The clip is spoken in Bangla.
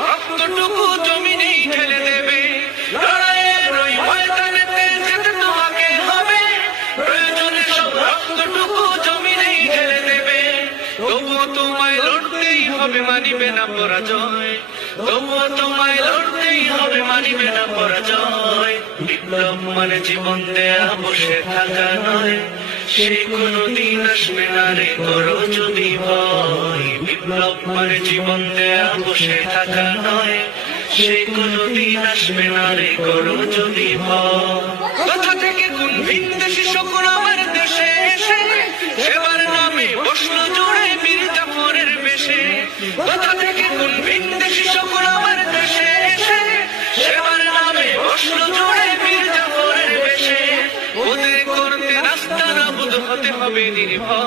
রক্তটুকু জমিনেই ঢেলে দেবে। লড়াইয়ের ওই ময়দানেতে যেতে তোমাকে হবে, প্রয়োজনে সব রক্তটুকু জমিনেই ঢেলে দেবে। তবুও তোমায় লড়তেই হবে, মানিবে না পরাজয়। তবুও তোমায় লড়তেই হবে, মানিবে না পরাজয়। বিপ্লব মানে জীবন দেয়া, বসে থাকা নয়, সে কোনদিন আসবে না রে করো যদি ভয়। বিপ্লব মানে জীবন দেয়া, বসে থাকা নয়, সে কোনদিন আসবে না রে করো যদি ভয়। কোথা থেকে কোন ভিনদেশী শকুন আমার দেশে এসে সেবার নামে বসলো জুড়ে বীর জাফরের বেশে। কোথা থেকে কোন ভিনদেশী শকুন আমার দেশে এসে সেবার নামে বসলো জুড়ে বীর জাফরের বেশে। ওদের করতে রাস্তা নাবুদ হতে হবে নির্ভয়।